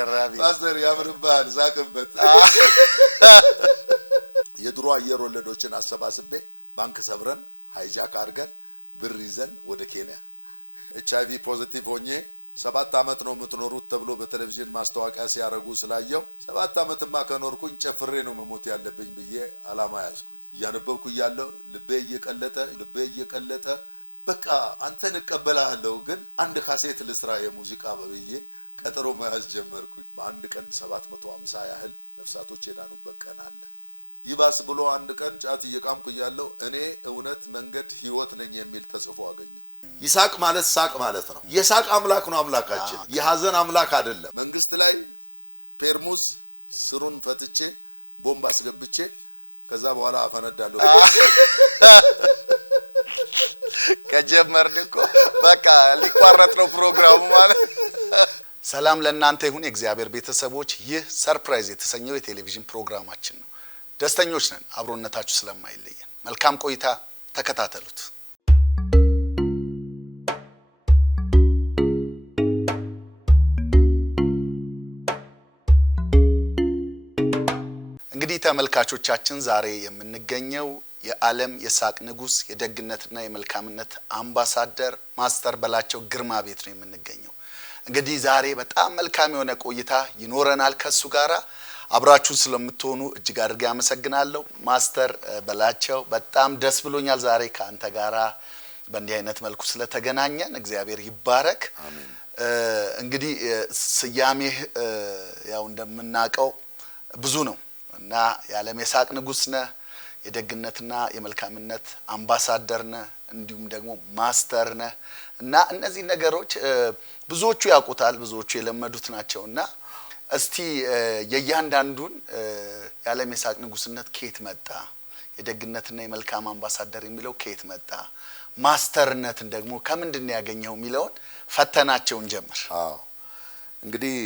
አስገራሚ ፓስተር ያምርባል ዛቅበት የድሮ አየር ወለዶችን አሰባስቤ ባንክ ሰብረን ሃይጃክ አድርገን ብር ይዘን ወደ ኬንያ ኤችአይቪ ፖዚቲቭ ሆኜ 7 አመት ነው የምትኖሩት ተብሎ በቴሌቪዥን ማስታወቂያ ሲያረጉ ስላየው 7 አመትማ ከኖርኩኝ ጨፍሬ ነው መሞት ያለብኝ ብዬ አላማ ያዝኩኝ ያነበብኩ ያለው ልቤ እየቀለጠ በቃ አንተን እቀበላለሁ ግን አንድ ካሴት ልስራ የሙዚቃ ብዬ ቀጠሮ መያዝ ጀመርኩኝ በአንድ ቀን 750 ያህል ነፍሳቶች የዳኑበት ቀን አለ ይባስ ብሎ አንድ ቀን ጫት እየቃምኩ ያለው እኔ እውነት መንገድ ህይወት ነኝ የሚል ተጽፎ አገኘው ይሳቅ ማለት ሳቅ ማለት ነው የሳቅ አምላክ ነው አምላካችን የሐዘን አምላክ አይደለም መንግስት ላይ ፔርሙዝ ስሩን ፈትቼ ቦምብ አስገብቼ ከዛ በኋላ አፈነዳለሁ ከጀመርን እኮ በቃ ሊቋረጥ ነው ፕሮግራሙ ማለት ሰላም ለእናንተ ይሁን የእግዚአብሔር ቤተሰቦች ይህ ሰርፕራይዝ የተሰኘው የቴሌቪዥን ፕሮግራማችን ነው ደስተኞች ነን አብሮነታችሁ ስለማይለየን መልካም ቆይታ ተከታተሉት እንግዲህ ተመልካቾቻችን ዛሬ የምንገኘው የዓለም የሳቅ ንጉስ የደግነትና የመልካምነት አምባሳደር ማስተር በላቸው ግርማ ቤት ነው የምንገኘው እንግዲህ ዛሬ በጣም መልካም የሆነ ቆይታ ይኖረናል ከሱ ጋራ አብራችሁ ስለምትሆኑ እጅግ አድርጌ አመሰግናለሁ ማስተር በላቸው በጣም ደስ ብሎኛል ዛሬ ካንተ ጋራ በእንዲህ አይነት መልኩ ስለተገናኘን እግዚአብሔር ይባረክ አሜን እንግዲህ ስያሜ ያው እንደምናቀው ብዙ ነው እና የዓለም የሳቅ ንጉስ ነህ የደግነትና የመልካምነት አምባሳደር ነህ እንዲሁም ደግሞ ማስተር ነህ እና እነዚህ ነገሮች ብዙዎቹ ያውቁታል ብዙዎቹ የለመዱት ናቸውና እስቲ የያንዳንዱን የዓለም የሳቅ ንጉስነት ከየት መጣ የደግነትና የመልካም አምባሳደር የሚለው ከየት መጣ ማስተርነትን ደግሞ ከምንድነው ያገኘው የሚለውን ፈተናቸውን ጀምር አዎ እንግዲህ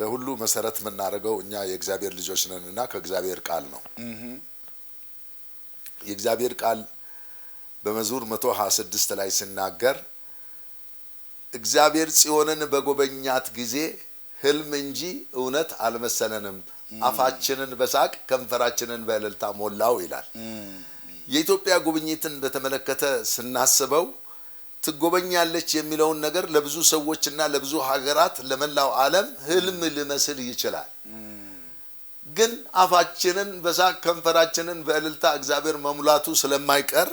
ለሁሉ መሰረት መናረጋው እኛ የእግዚአብሔር ልጆች ነንና ከእግዚአብሔር ቃል ነው የእግዚአብሔር ቃል በመዝሙር 126 ላይ ሲናገር እግዚአብሔር ጽዮንን በጎበኛት ጊዜ ህልም እንጂ እውነት አልመሰለንም አፋችንን በሳቅ ከንፈራችንን በእልልታ ሞላው ይላል የኢትዮጵያ ጉብኝትን በተመለከተ ስናስበው ትጎበኛለች የሚለውን ነገር ለብዙ ሰዎችና ለብዙ ሀገራት ለመላው ዓለም ህልም ሊመስል ይችላል ግን አፋችንን በሳቅ ከንፈራችንን በእልልታ እግዚአብሔር መሙላቱ ስለማይቀር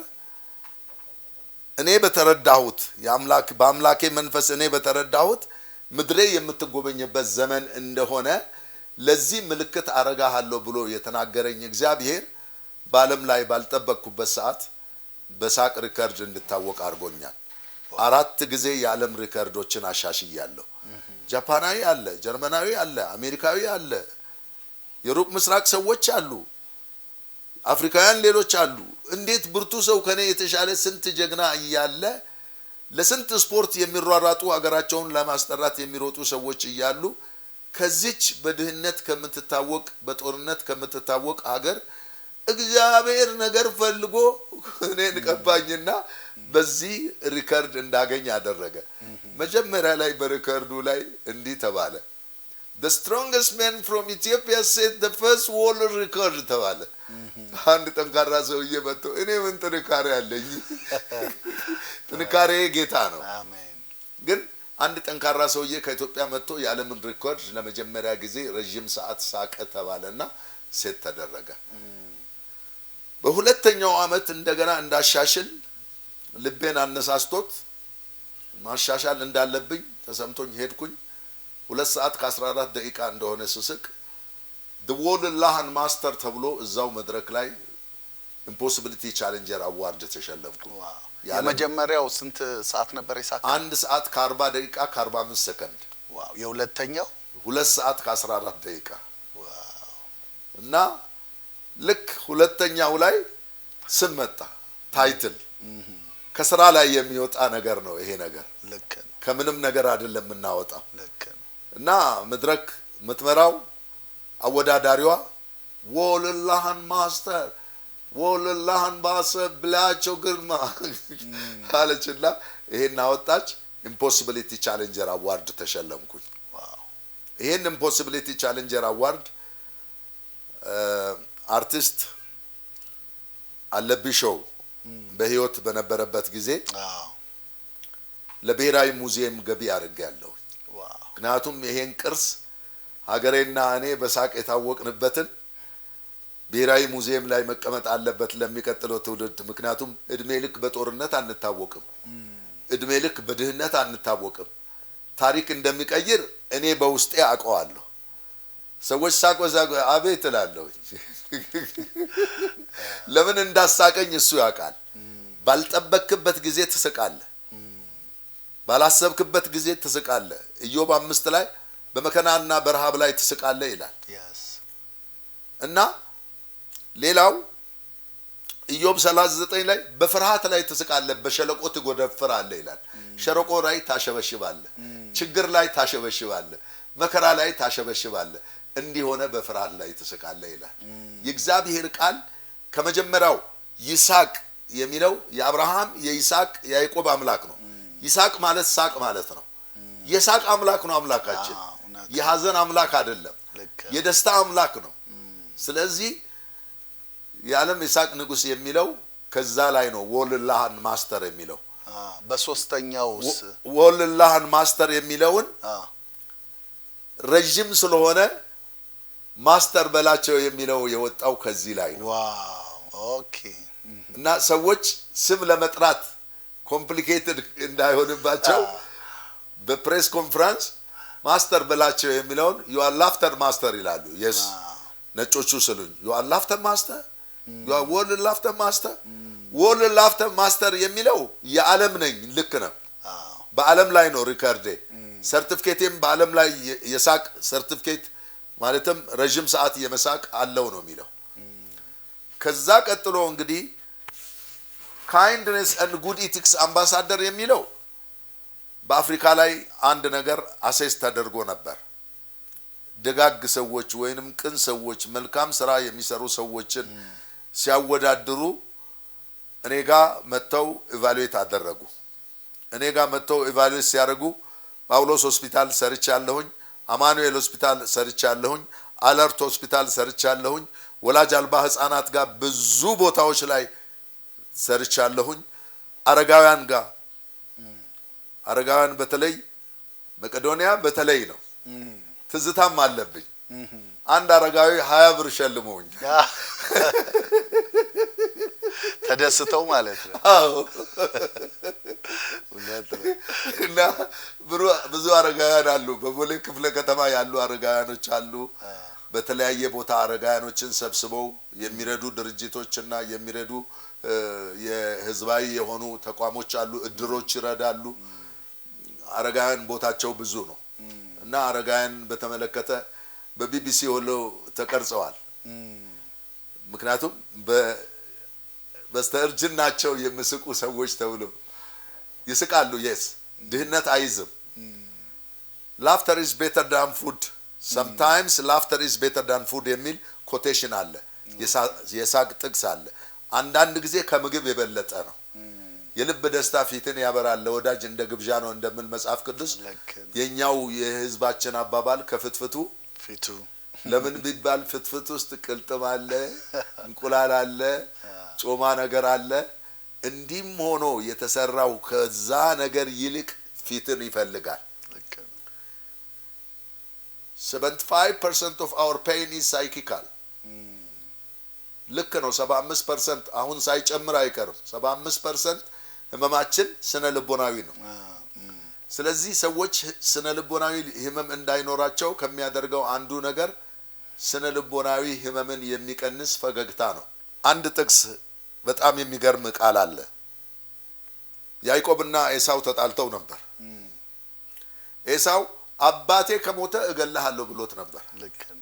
እኔ በተረዳሁት በአምላኬ መንፈስ እኔ በተረዳሁት ምድሬ የምትጎበኝበት ዘመን እንደሆነ ለዚህ ምልክት አረጋሃለሁ ብሎ የተናገረኝ እግዚአብሔር በዓለም ላይ ባልጠበቅኩበት ሰዓት በሳቅ ሪከርድ እንድታወቅ አድርጎኛል 4 ጊዜ የዓለም ሪከርዶችን አሻሽያለሁ ጃፓናዊ አለ ጀርመናዊ አለ አሜሪካዊ አለ የሩቅ ምስራቅ ሰዎች አሉ አፍሪካውያን ሌሎች አሉ እንዴት ብርቱ ሰው ከኔ የተሻለ ስንት ጀግና እያለ ለስንት ስፖርት የሚሯሯጡ ሀገራቸውን ለማስጠራት የሚሮጡ ሰዎች እያሉ ከዚች በድህነት ከምትታወቅ በጦርነት ከምትታወቅ ሀገር እግዚአብሔር ነገር ፈልጎ እኔን ቀባኝና በዚህ ሪከርድ እንዳገኝ አደረገ መጀመሪያ ላይ በሪከርዱ ላይ እንዲህ ተባለ The strongest man from Ethiopia set the first world record ተባለ አንድ ጠንካራ ሰውዬ መጥቶ እኔ ምን ጥንካሬ አለኝ ጥንካሬ ጌታ ነው አሜን ግን አንድ ጠንካራ ሰውዬ ከኢትዮጵያ መጥቶ የዓለምን ሪከርድ ለመጀመሪያ ጊዜ ረጅም ሰዓት ሳቀ ተባለና ሴት ተደረገ በሁለተኛው አመት እንደገና እንዳሻሽል ልቤን አነሳስቶት ማሻሻል እንዳለብኝ ተሰምቶኝ ሄድኩኝ 2 ሰዓት ከ14 ደቂቃ እንደሆነ ስስቅ the world lahan master ተብሎ እዛው መድረክ ላይ impossibility challenger award ተሸለምኩ የመጀመሪያው ስንት ሰዓት ነበር ይሳካ 1 ሰዓት ከ40 ደቂቃ ከ45 ሰከንድ ዋው የሁለተኛው 2 ሰዓት ከ14 ደቂቃ ዋው እና ልክ ሁለተኛው ላይ ስመጣ ታይትል ከስራ ላይ የሚወጣ ነገር ነው ይሄ ነገር ልክ ከምንም ነገር አይደለም እናወጣው ልክ እና መድረክ ምትመራው አወዳዳሪዋ ወለላህን ማስተር ወለላህን ባሰ ብላቸው ግርማ አለችና ይሄን አወጣች ኢምፖሲቢሊቲ ቻሌንጀር አዋርድ ተሸለምኩኝ። ዋው ይሄን ኢምፖሲቢሊቲ ቻሌንጀር አዋርድ አርቲስት አለብኝ ሾው በህይወት በነበረበት ጊዜ አዎ ለብሔራዊ ሙዚየም ገቢ አድርጌያለሁ። ዋው ምክንያቱም ይሄን ቅርስ ሀገሬና እኔ በሳቅ የታወቅንበትን ብሔራዊ ሙዚየም ላይ መቀመጥ አለበት ለሚቀጥለው ትውልድ። ምክንያቱም እድሜ ልክ በጦርነት አንታወቅም፣ እድሜ ልክ በድህነት አንታወቅም። ታሪክ እንደሚቀይር እኔ በውስጤ አውቀዋለሁ። ሰዎች ሳቆዛቆ አቤት እላለሁ። ለምን እንዳሳቀኝ እሱ ያውቃል። ባልጠበቅክበት ጊዜ ትስቃለህ፣ ባላሰብክበት ጊዜ ትስቃለህ። ኢዮብ 5 ላይ በመከናና በረሃብ ላይ ትስቃለህ ይላል። እና ሌላው ኢዮብ 39 ላይ በፍርሃት ላይ ትስቃለህ፣ በሸለቆ ትጎደፍራለህ ይላል። ሸለቆ ላይ ታሸበሽባለህ፣ ችግር ላይ ታሸበሽባለህ፣ መከራ ላይ ታሸበሽባለህ፣ እንዲሆነ በፍርሃት ላይ ትስቃለህ ይላል። የእግዚአብሔር ቃል ከመጀመሪያው ይስሐቅ የሚለው የአብርሃም የይስሐቅ የያዕቆብ አምላክ ነው። ይስሐቅ ማለት ሳቅ ማለት ነው። የሳቅ አምላክ ነው አምላካችን። የሐዘን አምላክ አይደለም፣ የደስታ አምላክ ነው። ስለዚህ የዓለም ይስሐቅ ንጉስ የሚለው ከዛ ላይ ነው። ወልላህን ማስተር የሚለው በሶስተኛው ወልላህን ማስተር የሚለውን ረጅም ስለሆነ ማስተር በላቸው የሚለው የወጣው ከዚህ ላይ ነው። ዋው ኦኬ። እና ሰዎች ስም ለመጥራት ኮምፕሊኬትድ እንዳይሆንባቸው በፕሬስ ኮንፈረንስ ማስተር በላቸው የሚለውን you are laughter master ይላሉ። yes ነጮቹ ስሉኝ you are laughter master you are world laughter master world laughter master የሚለው የዓለም ነኝ ልክ ነው። በዓለም ላይ ነው ሪካርዴ። ሰርቲፊኬቴም በዓለም ላይ የሳቅ ሰርቲፊኬት ማለትም ረጅም ሰዓት የመሳቅ አለው ነው የሚለው። ከዛ ቀጥሎ እንግዲህ kindness and good ethics ambassador የሚለው በአፍሪካ ላይ አንድ ነገር አሴስ ተደርጎ ነበር። ደጋግ ሰዎች ወይንም ቅን ሰዎች መልካም ስራ የሚሰሩ ሰዎችን ሲያወዳድሩ እኔጋ መተው ኢቫሉዌት አደረጉ። እኔጋ መተው ኢቫሉዌት ሲያደርጉ ጳውሎስ ሆስፒታል ሰርቻለሁኝ፣ አማኑኤል ሆስፒታል ሰርቻለሁኝ፣ አለርት ሆስፒታል ሰርቻለሁኝ፣ ወላጅ አልባ ህፃናት ጋር ብዙ ቦታዎች ላይ ሰርቻለሁኝ፣ አረጋውያን ጋር አረጋውያን በተለይ መቄዶንያ በተለይ ነው። ትዝታም አለብኝ። አንድ አረጋዊ 20 ብር ሸልመውኝ ተደስተው ማለት ነው። አዎ እና ብዙ አረጋውያን አሉ። በቦሌ ክፍለ ከተማ ያሉ አረጋውያኖች አሉ። በተለያየ ቦታ አረጋውያኖችን ሰብስበው የሚረዱ ድርጅቶችና የሚረዱ የህዝባዊ የሆኑ ተቋሞች አሉ። እድሮች ይረዳሉ። አረጋውያን ቦታቸው ብዙ ነው እና አረጋውያን በተመለከተ በቢቢሲ ሁሉ ተቀርጸዋል። ምክንያቱም በስተርጅናቸው የሚስቁ ሰዎች ተብሎ ይስቃሉ። yes ድህነት አይዝም። laughter is better than food sometimes laughter is better than food የሚል ኮቴሽን አለ። የሳቅ ጥቅስ አለ። አንዳንድ ጊዜ ከምግብ የበለጠ ነው። የልብ ደስታ ፊትን ያበራል፣ ለወዳጅ እንደ ግብዣ ነው እንደምን መጽሐፍ ቅዱስ። የኛው የህዝባችን አባባል ከፍትፍቱ ፊቱ ለምን ቢባል ፍትፍት ውስጥ ቅልጥም አለ፣ እንቁላል አለ፣ ጮማ ነገር አለ። እንዲም ሆኖ የተሰራው ከዛ ነገር ይልቅ ፊትን ይፈልጋል። 75% of our pain is psychical። ልክ ነው። 75% አሁን ሳይጨምር አይቀርም። 75% ህመማችን ስነ ልቦናዊ ነው። ስለዚህ ሰዎች ስነ ልቦናዊ ህመም እንዳይኖራቸው ከሚያደርገው አንዱ ነገር ስነ ልቦናዊ ህመምን የሚቀንስ ፈገግታ ነው። አንድ ጥቅስ በጣም የሚገርም ቃል አለ። ያዕቆብና ኤሳው ተጣልተው ነበር። ኤሳው አባቴ ከሞተ እገልሃለሁ ብሎት ነበር። ልክ ነው።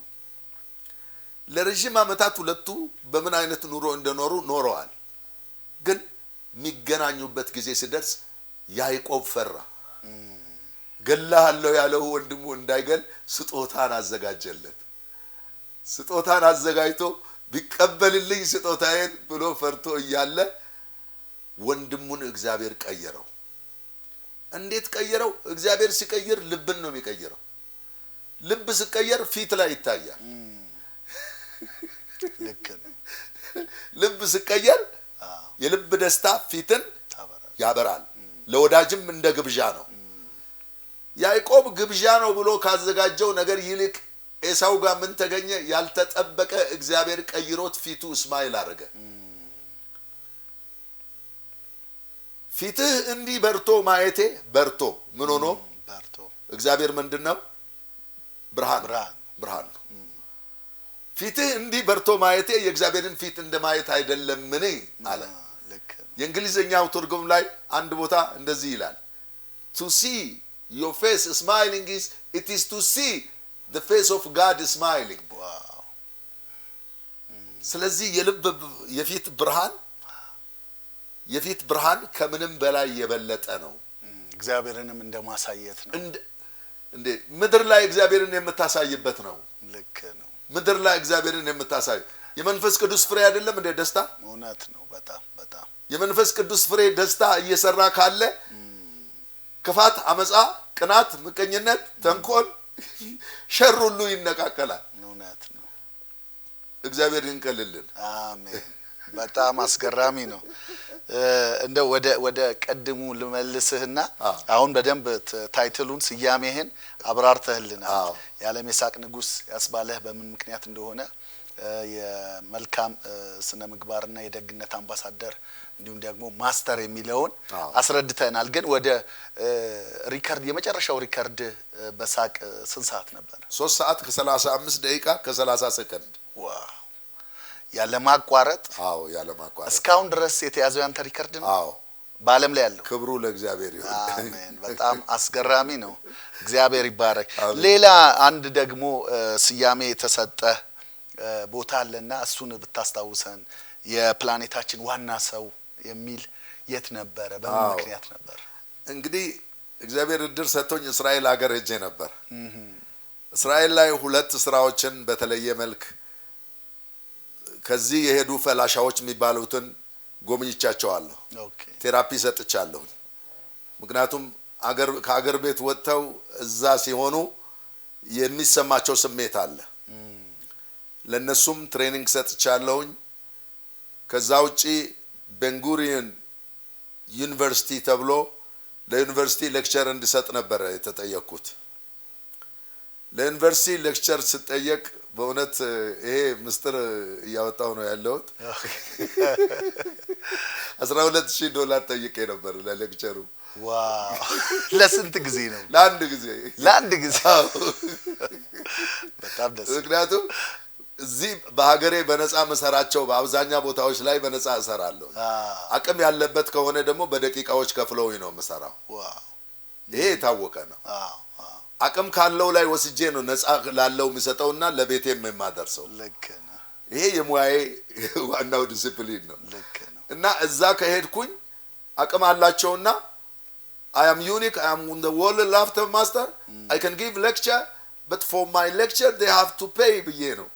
ለረጅም ዓመታት ሁለቱ በምን አይነት ኑሮ እንደኖሩ ኖረዋል። ግን የሚገናኙበት ጊዜ ሲደርስ ያዕቆብ ፈራ። እገልሃለሁ ያለው ወንድሙ እንዳይገል ስጦታን አዘጋጀለት። ስጦታን አዘጋጅቶ ቢቀበልልኝ ስጦታዬን ብሎ ፈርቶ እያለ ወንድሙን እግዚአብሔር ቀየረው እንዴት ቀየረው? እግዚአብሔር ሲቀይር ልብን ነው የሚቀይረው። ልብ ሲቀየር ፊት ላይ ይታያል። ልክ ነው። ልብ ሲቀየር የልብ ደስታ ፊትን ያበራል። ለወዳጅም እንደ ግብዣ ነው። ያዕቆብ ግብዣ ነው ብሎ ካዘጋጀው ነገር ይልቅ ኤሳው ጋር ምን ተገኘ? ያልተጠበቀ እግዚአብሔር ቀይሮት ፊቱ እስማኤል አረገ። ፊትህ እንዲህ በርቶ ማየቴ በርቶ ምን ሆኖ በርቶ እግዚአብሔር ምንድነው? ብርሃን ነው። ፊትህ እንዲህ በርቶ ማየቴ የእግዚአብሔርን ፊት እንደማየት አይደለም ምን አለ። የእንግሊዘኛው ትርጉም ላይ አንድ ቦታ እንደዚህ ይላል to see your face smiling is it is to see the face of God smiling. wow ስለዚህ የፊት ብርሃን ከምንም በላይ የበለጠ ነው። እግዚአብሔርንም እንደማሳየት ነው። እንዴ ምድር ላይ እግዚአብሔርን የምታሳይበት ነው። ልክ ነው። ምድር ላይ እግዚአብሔርን የምታሳይ የመንፈስ ቅዱስ ፍሬ አይደለም እንደ ደስታ? እውነት ነው። በጣም የመንፈስ ቅዱስ ፍሬ ደስታ እየሰራ ካለ ክፋት፣ አመጻ፣ ቅናት፣ ምቀኝነት፣ ተንኮል፣ ሸር ሁሉ ይነቃቀላል። እውነት ነው። እግዚአብሔር ይንቀልልን። አሜን። በጣም አስገራሚ ነው። እንደው ወደ ቀድሙ ልመልስህና አሁን በደንብ ታይትሉን ስያሜህን አብራርተህልናል። የዓለም የሳቅ ንጉስ ያስባለህ በምን ምክንያት እንደሆነ የመልካም ስነ ምግባርና የደግነት አምባሳደር እንዲሁም ደግሞ ማስተር የሚለውን አስረድተናል። ግን ወደ ሪከርድ የመጨረሻው ሪከርድ በሳቅ ስንት ሰዓት ነበር? 3 ሰዓት ከ35 ደቂቃ ከ30 ሰከንድ። ዋው! ያለ ማቋረጥ እስካሁን ድረስ የተያዘው ያንተ ሪከርድ ነው? አዎ። በዓለም ላይ ያለው ክብሩ ለእግዚአብሔር ይሁን። አሜን። በጣም አስገራሚ ነው። እግዚአብሔር ይባረክ። ሌላ አንድ ደግሞ ስያሜ የተሰጠ ቦታ አለና እሱን ብታስታውሰን። የፕላኔታችን ዋና ሰው የሚል የት ነበረ? በምን ምክንያት ነበር? እንግዲህ እግዚአብሔር እድል ሰጥቶኝ እስራኤል ሀገር ሄጄ ነበር። እስራኤል ላይ 2 ስራዎችን በተለየ መልክ ከዚህ የሄዱ ፈላሻዎች የሚባሉትን ጎብኝቻቸዋለሁ። ቴራፒ ሰጥቻለሁ። ምክንያቱም ከአገር ቤት ወጥተው እዛ ሲሆኑ የሚሰማቸው ስሜት አለ። ለነሱም ትሬኒንግ ሰጥቻለሁኝ። ከዛ ውጪ ቤንጉሪዮን ዩኒቨርሲቲ ተብሎ ለዩኒቨርሲቲ ሌክቸር እንድሰጥ ነበር የተጠየቅኩት። ለዩኒቨርሲቲ ሌክቸር ስጠየቅ በእውነት ይሄ ምስጢር እያወጣው ነው ያለሁት። $12,000 ጠይቄ ነበር ለሌክቸሩ። ዋው! ለስንት ጊዜ ነው? ለአንድ ጊዜ። በጣም ደስ። ምክንያቱም እዚህ በሀገሬ በነፃ መሰራቸው በአብዛኛው ቦታዎች ላይ በነፃ እሰራለሁ። አቅም ያለበት ከሆነ ደግሞ በደቂቃዎች ከፍለውኝ ነው የምሰራው። ዋው! ይሄ የታወቀ ነው። አቅም ካለው ላይ ወስጄ ነው ነፃ ላለው የሚሰጠውና ለቤቴም የማደርሰው። ልክ ነው። ይሄ የሙያዬ ዋናው ዲሲፕሊን ነው። ልክ ነው። እና እዛ ከሄድኩኝ አቅም አላቸውና I am unique, I am on the world laughter master, I can give lecture, but for my lecture they have to pay ብዬ ነው።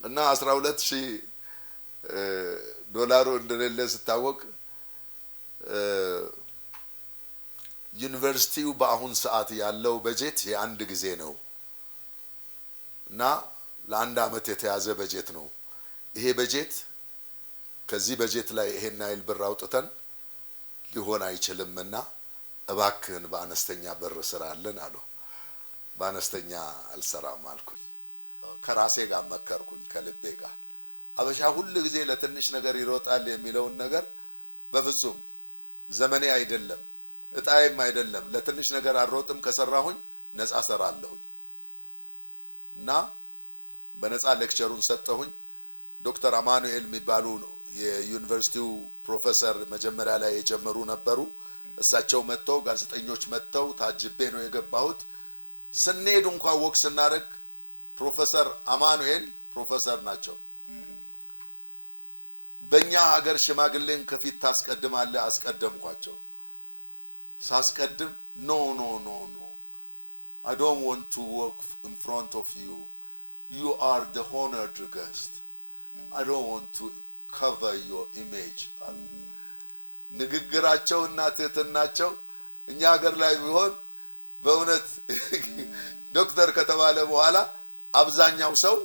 እና $12,000 እንደሌለ ስታወቅ ዩኒቨርሲቲው በአሁን ሰዓት ያለው በጀት የአንድ ጊዜ ነው እና ለአንድ አመት የተያዘ በጀት ነው። ይሄ በጀት ከዚህ በጀት ላይ ይሄን አይል ብር አውጥተን ሊሆን አይችልምና እባክህን በአነስተኛ ብር ስራልን አሉ። በአነስተኛ አልሰራም አልኩኝ። ከራሴ ጋር መከርኩኝ ከልቤ ጋር። አበሻ ሁሉ ጊዜ ለትንሽ ነገር ይሮጣል የሚለውን ነገር በፍጹም ዘመኔ አይደለም እጣይም አይደለም። ለትንሽ ነገር አልሮጥም። ከሰራሁኝ ነፃ ሰራለሁኝ እና በነፃ ሌክቸሩን ሰጠሁኝ። ዶክተር አማኑኤል የሚባሉ የዩኒቨርሲቲው ፕሮፌሰር መጀመሪያ ላይ የጀመሩ ነበሩ። እሳቸው መጥተው ጋዜጠኞች መጥተው ታጅቤ ነው የገባሁት። ስንሄድ እንኳን ወክ ስናደርግ ፕሮፌሰር አማኑኤል ፕሮፌሰር ናቸው። በእኛ ሀገር ሽማግሌን ከፊት ታስቀድማለህ። አስቀደምኳቸው። ሳስቀድም no I don't want to walk in front of you. You are the honored guest. I don't want to cover your image. ንግግራቸውና ትህትናቸው እኛ ሀገር ላይ ቢሆን በእውነት ዶክተር ከተባለ በኋላ አብዛኛው ሰው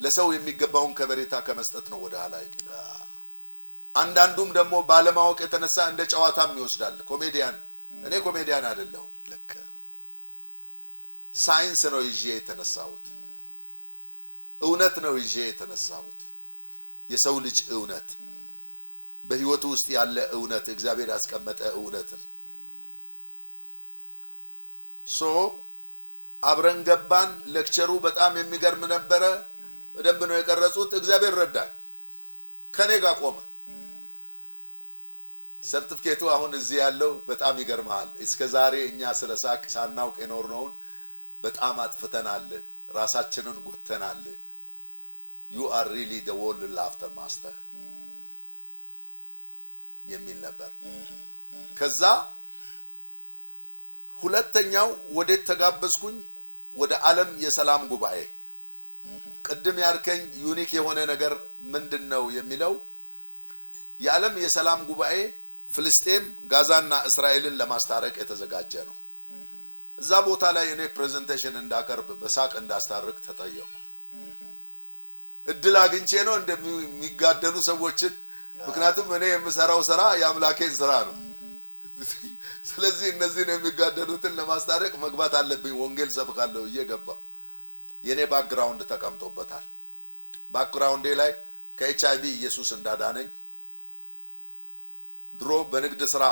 ለሰው የሚገባውን ከበሬታ ከመስጠት ነው ወደ ኋላ የሚለው። አንዳንዱም ደግሞ ባለማወቅ የተነሳ እንደ ጨዋታም ይወስዳል። ኮሜዲያን እኔ ኮሜዲያን አይደለሁም። ልክ ሳይንስ ነው ይዤ የተነሳሁት። እውነት ነው ይዤ የተነሳሁት። የሰው ልጅ እውነት በህይወቱ ውስጥ ያለ እውነት እግዚአብሔር ያስቀመጠ እውነትን አብረን ገባን። ሌክቸሩ በጣም የሚገርም ነበረ። በደንብ ነው የቀረጹት። እግዚአብሔር ረዳኝ። ከኔ ጋር ቆመ። ሰርቲፊኬቱ አሁን እዚህ ያለው በጣም ይገርማል። እስከ ዛሬ እኛ ስለ ሳቅ ሳናውቅ የኖርነውን በጣም አጥፍተናል። ራሳችንን ጎተናል። you are really the world laughter master የሚል ነበር። ከዛ ሁለተኛው ወዴት ተጋበዝኩኝ? ወደ ዓለም የሰላም ጉባኤ። ቅድም ያርከኝ ዩኒክ የሆነ ነገር ምንድነው የሚለው የዓለም የሰላም ጉባኤ ፍልስጤም ጋዛና እስራኤልን ለማስታረቅ የተዘጋጀ ነው። እዛ ቦታ ላይ እኔ ፕሬዘንቴሽን እንዳቀርብ በሳቅ እንዳስታርቅ ተጠየቁ። እድል አግኝቼ ነው እንደሚጋደሉ ሰዎችን። ምክንያቱም እኔ የምሰራው ስራ የአምላኬን ስራ ነው። ስለዚህ እነዚህን የሚጋደሉትን ለማስታረቅ መግባት አለብኝ። ወንጌል ሰብካለሁ እየገባው የኔ ባክግራውንድ ተቀምጦበታል። ባክግራውንዴ ላይ ከኤችአይቪ ኢየሱስ እንዳዳነኝ፣ ድሮ በንግድ ስራ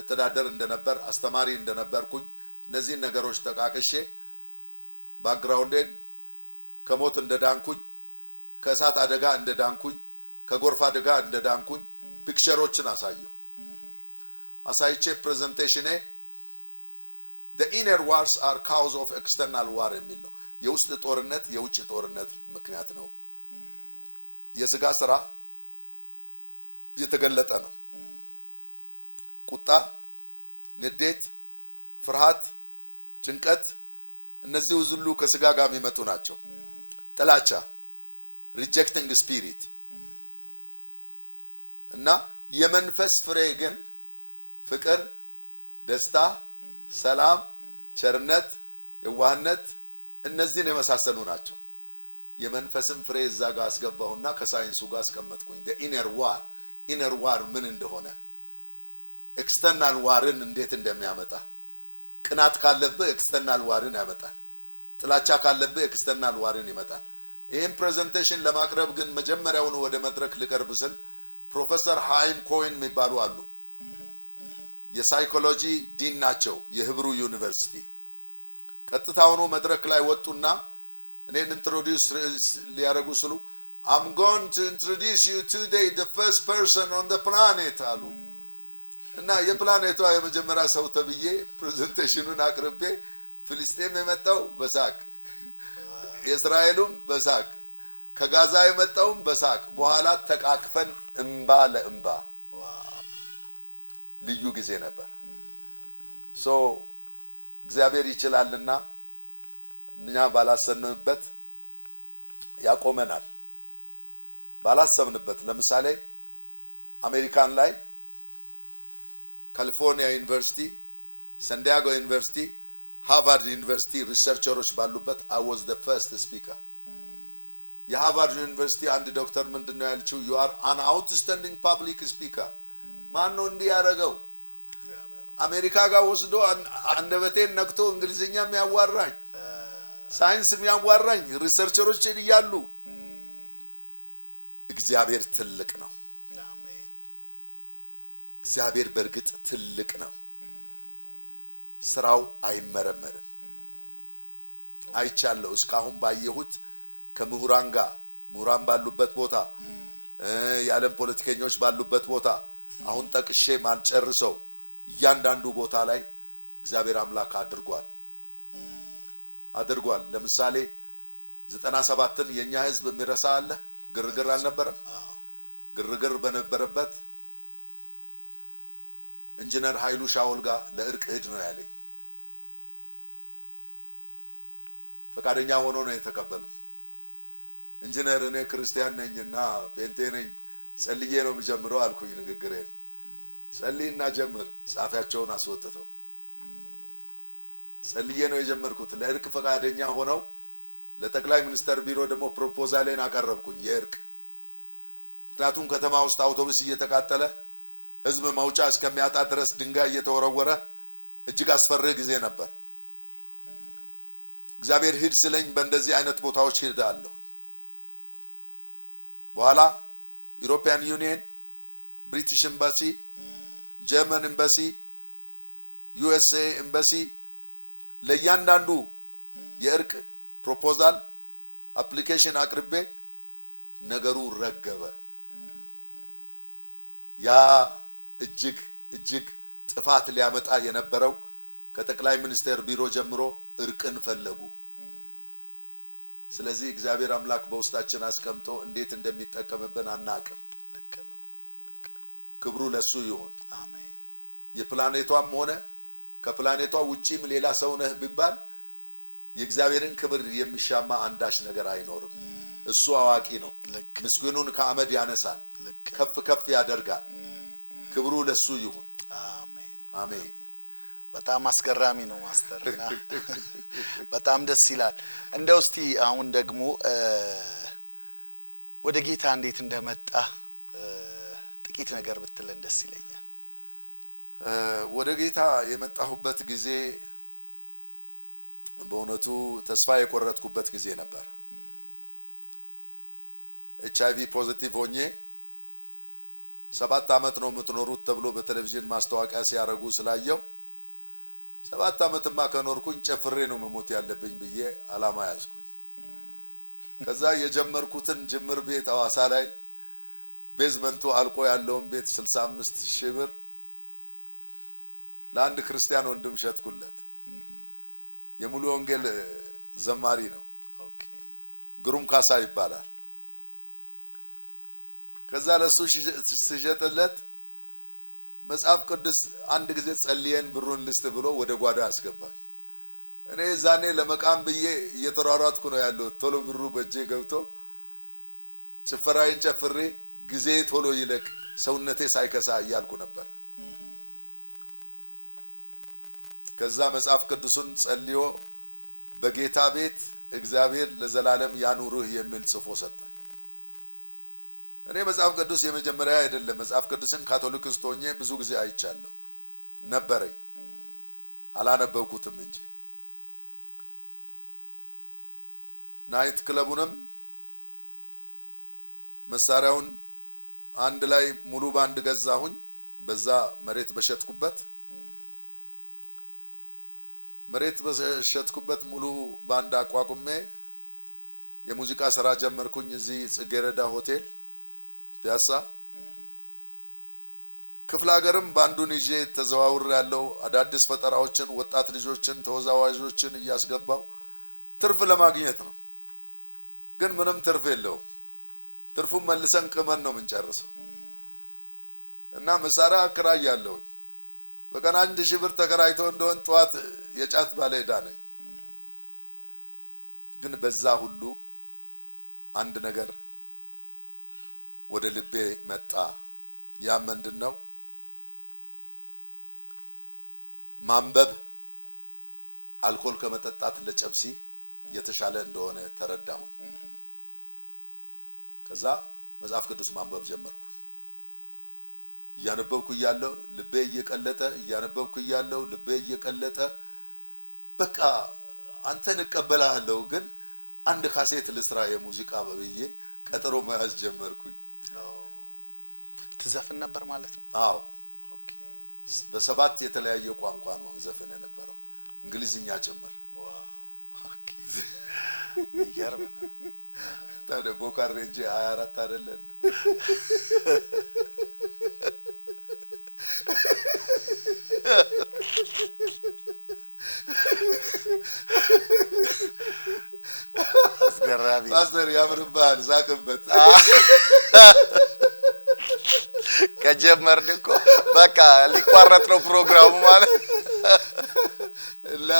እተዳደር እንደነበር፣ አስተማሪ እንደነበርኩኝ እነዚህ ነገሮች ተቃቅሼ ባክግራውንዴን ከሞት እንደዳንኩኝ፣ ከእሳት አደጋ እንደዳንኩኝ፣ ከጎርፍ አደጋ እንደዳንኩኝ ፒክቸሮችን አሳይቼ ፕሬዘንቴሽኔ the inner wars are cause of external war የሚል ነው። የውስጥ ጦርነት የውጭ ጦርነት ምክንያት ነው። የስጋ ስራ የተገለጠ ነው። ቁጣ፣ ንዴት፣ ፍርሃት፣ ጭንቀት እነዚህ ሁሉ ከስጋ ጋር የሚመጡ ናቸው። ጥላቻ rejecting spirit እና የመንፈስ ፍሬ ግን ፍቅር፣ ደስታ፣ ሰላም፣ ቸርነት፣ የዋህነት እነዚህን የመሳሰሉ ናቸው። የመንፈስም ፍሬ እዛ ጋር አስገባሁና ከሳይንሱ ጋር አስቀመጥኩኝ። the inner war ምን እንደሆነ፣ ኤክስተርናል ዋርን እንዴት እንደሚያመጣ። ቅናት ካለብህ ኤክስተርናል ዋርን ያመጣል። ጥላቻ ካለብህ ኤክስተርናል ዋርን ይመጣል። ይሄን ፕሬዘንቴሽን ለማቅረብ ግን መጀመሪያውን ወደ መድረክ ልቀርብ ስል ፕሮፌሰር ሃይም ኮይን የሚባሉ አሉ። የሳይኮሎጂ ዲን ናቸው የህብሩ ዩኒቨርሲቲ። ቀጥታውኑ መድረክ ላይ ወጡና እኔን ኢንትሮዲዩስ ሊያደርጉ ስሉ I'm going to introduce you today the first person on the planet አሉ። እና የፕላኔቷ የመጀመሪያ ሰው ተብዬ ፕሬዘንቴሽኑን አቅርቤ ፍልስጤም የመጣው በሳቅ፣ የእስራኤሉም በሳቅ፣ ከጋዛ የመጣውም በሳቅ፣ በኋላ ተቃቅፈን እንባ ለእንባ ልዩ ጊዜ ነበር። እግዚአብሔር ይችላልና እኛ ባላሰብንበት ያቆመናል። ባላሰብንበት ለምሳሌ አሜሪካን ላይ ካሊፎርኒያ ዩኒቨርሲቲ፣ ሳንዲያጎ ዩኒቨርሲቲ፣ ሃርቫርድ ዩኒቨርሲቲ ሪሰርቸሮች ባሉበት I was the first speaker። የሃርቫርድ ዩኒቨርሲቲ አንድ ዶክተር ምንድነው ያልችው? you are an outstanding public speaker። ማን ነው እንዲህ ያደረገው? አሜሪካ ጋር ወስዶ አንደበቴን ነክቶ እንግሊዝኛ የሚያዋራኝ፣ ሳይንስ የሚያዋራኝ ሪሰርቸሮች እያሉ። እግዚአብሔር ትልቅ ነው። አሜን። እግዚአብሔር በእርግጥ ትልቅ ነው። ስራው አይመረመርም። አይቻለሁ እስካሁን ባየሁት ከምሁራን ጋር ምሁራን ባሉበት ቦታ፣ የዓለም ፖለቲከኞች ባሉበት ቦታ፣ አሁን ጠቅሼ ማልጨርሰው እያንዳንዱ ቦታ ላይ እግዚአብሔር አምላክ አድርጓል። ለምሳሌ 97ን የኛ ህዝብ የሚረሳ አለ? ግርግር አልነበረም? ግርግር በነበረበት ኢንጂነር ኃይሉ ሻውል ጋር ለእርቅ ሂድ ነው ያለኝ። ፈቃደኛ ሆኖ ነው የተቀበሉት። ኢንጂነር እኔ ክርስቲያን ነኝና ጴንጤ ነኝ፣ ጸልዬ ነው የምጀምረው አልኩኝ ንግግሬን። ጸልይና ጀምር ጻፊያቸውን አስወጥተው ጸልዬ ነው የጀመርኩት። ለእርቅ ፈቃደኛ ሆነው ለጠቅላይ ሚኒስተር ቢሮ ደግሞ ፕሮፖዛሌን አቀረብኩኝ የእርቅ። ምክንያቱም ከተማ ውስጥ አውቶቡስ እየተቃጠለ ህዝብ መውጫ እስከሚያጣ ድረስ ድንጋይ እየተወረወረ እጅግ አስፈሪ ጊዜ ነበር። እግዚአብሔር ሂድ ስለኝ በእንደዚህ አይነት ቦታዎች ሄዳለሁ። በኋላ ዩሮፒያን ዩኒየን፣ ብሪቲሽ ኤምባሲ፣ ጀርመን ኤምባሲ፣ ዩኤስኤ ኤምባሲ ለእያንዳንዱ የእርቅ ፕሮፖዛል አፕሊኬሽን አቅርቤ ነገሩ ረገበ። ያ እጅግ ጥፋት ሊያመጣ የነበረው ከጠቅላይ ሚኒስቴር ቢሮ ጀምሮ እርቅን ፈለጉ። ስለዚህ እግዚአብሔር አምላክ በውስጣችን አስቀምጦ እንዴት እንደሚጠቀምብን አናውቅም። ልክ ነው። ክብሩ ለሱ ይሁን። አሜን። የፕላኔቷም ሆነ ከፕላኔቷ ውጪም ሌላ ሰው ነህ ቢባል የእግዚአብሔርን ክብር የሚሻማ አንዳች ነገር አይኖርም። እሱ አዋቂ ነው። ምስኪኑን ከአመድ ያነሳል፣ ከፍ ያደርጋል። ክብሩ ለሱ ይሁን። አሜን አሜን። በጣም አስገራሚ ነው ማስተርና በጣም ደስ ይላል። እንደው እስቲ አሁን ደግሞ ወደ ጌታ እንዴት እንደመጣ ጥቂት ነገር ብትለን ደስ ይለኛል። ወደ ጌታ የመጣሁበት ጊዜ በእውነቱ ተስፋ የቆረጥኩበት ጊዜ ነበር። HIV ፖዚቲቭ ሆኜ 7 አመት ነው የምትኖሩት ተብሎ በቴሌቪዥን ማስታወቂያ ሲያረጉ ስላየው 7 አመትማ ከኖርኩኝ ጨፍሬ ነው መሞት ያለብኝ ብዬ አላማ ያዝኩኝ። ከዛ የጀመርኩትን ጅምር ቤት አዋሳ ላይ ቤዝመንቱ አልቆ ያለውን ቤት 65,000 ብር ለአንድ ክርስቲያን ወንድም ሸጥኩለት። የሙሉ ወንጌል ዘማሪ ነው። ግሩም ካሳ ይባላል። ከዛ ለሱ ሲሸጥለት መጽሐፍ ቅዱስ አንድ ጊዜ ጸልየን ብሩን ልስጥ ብሎ ወደ ጓዳ አስገባኝ። እኔ ዛኔ ለመቃም ብዬ እየተሯሯጥኩ ነው ያለው። ቶሎ ብሩ በእጄ ገብቶ ጭፈራዬን ጨፍሬ ጊዜ ቶሎ ይለቅ ሰውነቴ ሳይከሳ እያልኩ ነበር። ከዛ መጽሐፍ ቅዱስን ጸልዮ በጌታ ቤት እግዚአብሔር ለዘላለም ያኑርህ የሚል ጽፎ ሰጠኝ። እኔ መጽሐፍ ቅዱስ የመጀመሪያ አይደለም። መጽሐፍ ቅዱስን ካቶሊክስት ሆኜ ብዙ ጊዜ አይቻለሁ ነበረኝ፣ አላነበብኩትም እንጂ። ናይት ክለቡንም መሳሪያውን አንድ ላይ ሙሉ ባንድ ገዛሁኝ። በዛ መሬት በሸጥኩበት ሙሉ ባንድ አቋቁሜ የሙዚቃ ስራ ጀመርኩኝ። እዚህ ጽጌረዳ ሆቴል ፒያሳ። ክፍለ ሀገርም ባንዱን ይዤ ተዘዋውር ያለው አዳዲስ ፈጠራዎችን፣ ወጣት ልጆችን፣ ተወዛዋዦችን እያስገባው ትርፍ ለማግኘት ነው። ግን ምንም ትርፍ የለውም። ትርፉን መልሰን ቅመን ነው የምንጨርሰው። እና መሳሪያ አከራያለሁ። በቀን 1,000 ብር ተከራይቶ እንደሆን ጠዋት የጫት ባለ ዕዳ ነኝ። ግን በዛ ሁሉ አንድ ነገር ወደ ልቤ መጣ። ያ ምንድነው? ማንበብ አልኮል ከመጠጣት ለጨብሲ የተሻለ እንደሆነ ተረዳሁ። ከዛ መጽሐፍ ቅዱስ ማንበብ ጀመርኩ። እያነበብኩ እያለሁ ልቤ እየቀለጠ በቃ አንተን እቀበላለሁ፣ ግን አንድ ካሴት ልስራ የሙዚቃ ብዬ ቀጠሮ መያዝ ጀመርኩኝ። ትዘፍን ነበር ማለት ነው? አዎ። በ7 የተለያየ ቋንቋ ነው ዘፈን የነበረው፣ እንግሊዝኛ ጭምር። ኦኬ። ይገርም ነው። ታዲያ ቦካር ሬንጅ 24 አይደለ እንዴ? አስገራሚ ፓስተር ያምርባል፣ ዛቅበት። ከጀመርን እኮ በቃ ሊቋረጥ ነው ፕሮግራሙ ማለት እላ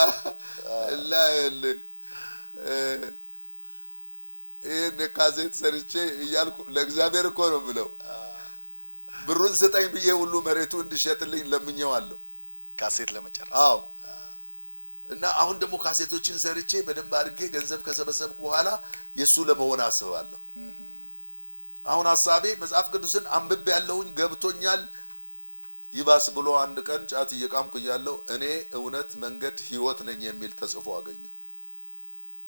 ይሄን ካሴት ሰርቼ እያልኩ ለእግዚአብሔር እኮ ነው ብለው ብሩን ስጠኝ ብዬ ሁሉ መሬቱ እንዲሸጥልኝ ለምኜዋለሁ። ካሴት ለመጨረስ። አዎ። እና አሁን ደግሞ ካሴቶችን ሰርቼ በደንብ አድርጌ ገንዘብ ከሰበሰብኩ በኋላ የሱ ለመሆን አስባለሁ። አሁን ሐሳቤ መጽሐፍ ቅዱስን አንብቤ ያለውኝ ገብቶኛል። ይባስ ብሎ አንድ ቀን ጫት እየቃምኩ እያለሁ እኔ እውነት መንገድ ህይወት ነኝ የሚል ተጽፎ አገኘው።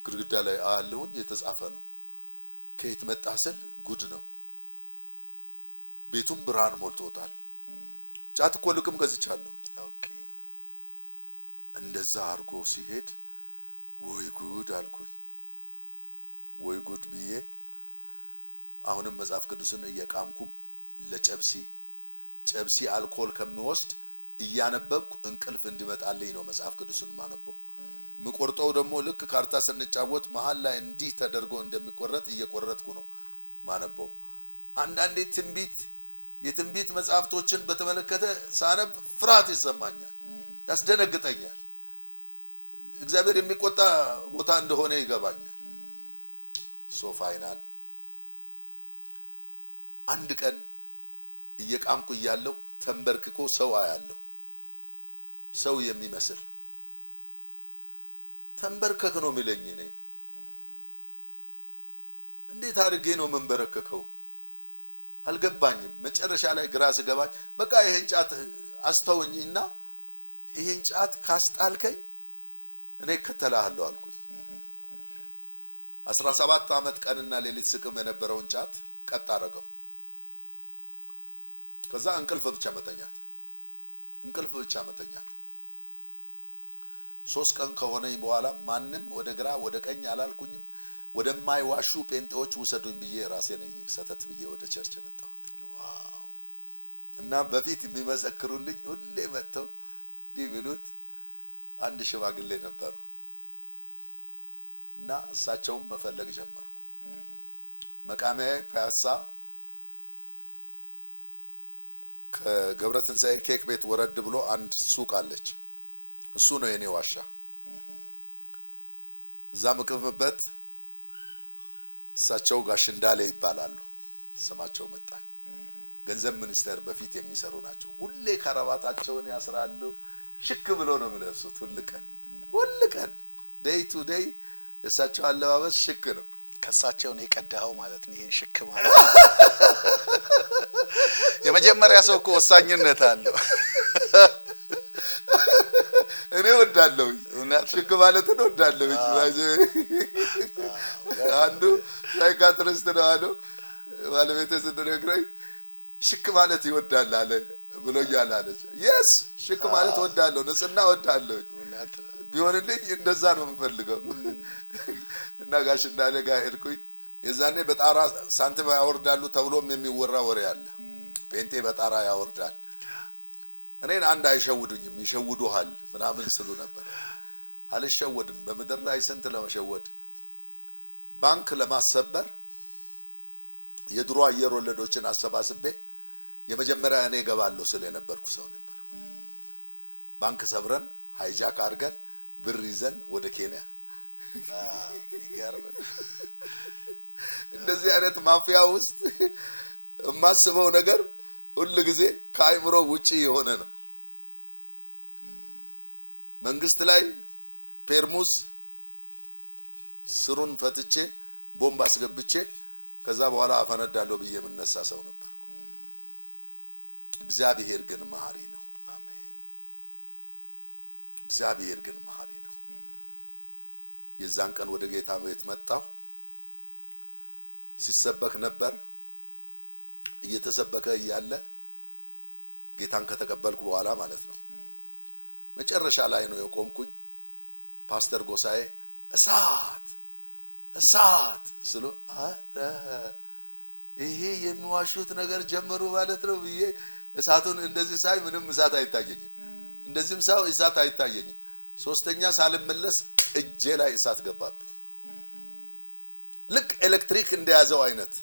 ግድግዳ ላይ አለሁኝ የተጻፈ ነው። ከየት መጣ ስል ጉድ ነው። ቤቱም ብርሃን ሞልቶታል። ጫት እኮ ልቅም ገዝቻለሁ። ኦኬ እንደዛ አርጎ ሲሄድ ወይ ጉድ አልኩኝ። ወይ ጉድ ብዬ አሁንም መጽሐፍ ቅዱስን እየቃምኩም ጨብሲ አልኮል ከምወስድ እያነበብኩ እንቅልፍ እንዲመጣልኝ ነው መጽሐፍ ቅዱስን ማነበው። ምቆርጠው ደግሞ ልክ ካርታ ስንጫወት መሃል ላይ እንዲህ ተደርጎ እንደሚቆረጥ እየቆረጥኩ ነው ማነበው። አንዳንዴ የትንቢት መጽሐፍቶችን በተመለከተ ሳነብ ፍርሃት ይሰማኛል፣ ያስደነግጠኛል። እግዚአብሔር የሚቆጣ ቦታ እንደሆነ ይገባኛል። ፋይናል አንድ ቀን እየቃምኩ እያለሁ ተንበርክኮ ሰው አያለሁ። ሰው የሚመስል ተንበርከክ ነው የሚለኝ። እኔ እንዴት አድርጌ ነው መንበረከከው አልገባኝም። መጨረሻ ላይ ግራ ሲገባኝ በቃ ይሄን ጫት አስተውኝና ይሄን ጫት ካስጣልከኝ እኔ እከተልሃለሁ አልኩኝ። 17 አመት ቀንና ሌሊት ስቅም የነበረውን ጫት ቀጥ አደረገው። ከዛ እንቅልፍ ብቻ መተኛት 3 ቀን ከሆነኝ በኋላ ማንም ወደ ግራ ወደ ቀኝ አላልኩኝም። ወደማይዋሹ ጴንጤዎች ውሰዱኝ ብዬ ራሴ ነኝ ሰተት ብዬ ወደ ቸርች የመጣሁት። ዋው! እና በፊት የሚመሰክሩልኝ ሁሌ መጥተው ዲቪሉት አንድ ሽማግሌ ነበሩ እና እሳቸውም መፈለግ ጀመርኩ። መቃሚያ ፒያሳ ከገብረትንሳኤ ኬክ ቤት ወረድ ብሎ አንድ ሱቅ አለች። እሱ ነው የኔ ዋሻ። እዛ መቅብበት እሳቸው ጋሽ እንዳለ ይባላሉ። ስማቸው መጣኝ። ገንዘብ ሚኒስቴር በፊት የሚሰሩ ናቸው። ሁሌ ከረባታቸውን ያስራሉ። ሽክ ብሎ ነው የሚለብሱት ሁሉ ቀን ዴይ ቱ ዴይ። እሳቸው አለባበስ ሽክ ነው። ከሳቸው ነው የቀዳኸው ማለት ነው ይሄን ሽክ ማለት። የመጀመሪያ ሰው እኮ ወሳኝነት አለው። እኔ ወዳለሁ ሽክ ማለት ነው ወዳለሁ። አንዱ ሳይካትሪስት ነው አለው ባለቤቴ ስትነግረኝ ሽክ ማለት ይወዳል አለ ብሎኛል አለች። yes ሽክ ማለት ወዳለሁ፣ ንጽህና ወዳለሁ። ቢሆንልኝ እንደዛ ነው የምፈልገው። እና ጋሽ እንዳለ ጋር ሄድኩኝ። የዛኔ በጣራ ሳንቲም ያወርዳሉ ተብሎም የሚወራ ወሬ አለ። ጴንጤ በጣራ ያወርዳል። እኔን አንድ አይሸውዱኝም ይሸውዱሃል ምናምን ስሉ ነበር። አልሸወድም። በመድር ላይ ስንት ለመሸወድ ባንክ ለማሰበር የድሮ አየር ወለዶችን አሰባስቤ የመጀመሪያ እኔ ገባለሁ ስለ ነበርኩ ሰው ነበር። ባንክ ሰብረን ሃይጃክ አድርገን ብር ይዘን ወደ ኬንያ ይገርም። እንደዚህ አይነት ማፊያ ውስጥ የማስበው ነገር ሁሉ ጊዜ ከአይምሮ ውጪ የሆነ ነው። መንግስት ላይ ፔርሙዝ ስሩን ፈትቼ ቦምብ አስገብቼ ከዛ በኋላ አፈነዳለሁ ብዬ የምነሳ ሰው ነበርኩ። እግዚአብሔር ግን መሐሪ ነው። አሜን። እግዚአብሔር ግን መሐሪ ነው። የዛን ቀን ወደ ጌታ ቤት መጣሁ። ሲሰበክ ነበር። እየተሰበከ እያለ ጌታን ከተቀበልኩ በኋላ ማለት ነው። መጨረሻ ላይ ነው የቆምኩኝ። ፓስተር ጎሳዬ እሳት ስሎ ይሄ የሚዋሹት ነገር ጀመሩ ማለት ነው ብዬ እሳቱን እንደዚህ ሳይ ምንም እሳት አይታየኝም። እንደዚህም ሳው እሳት አይታየኝም። ሶስተኛ ሳልመለስ እጄ ላይ እሳት ገባብኝ። ልክ ኤሌክትሪክ እንደያዘው አይነት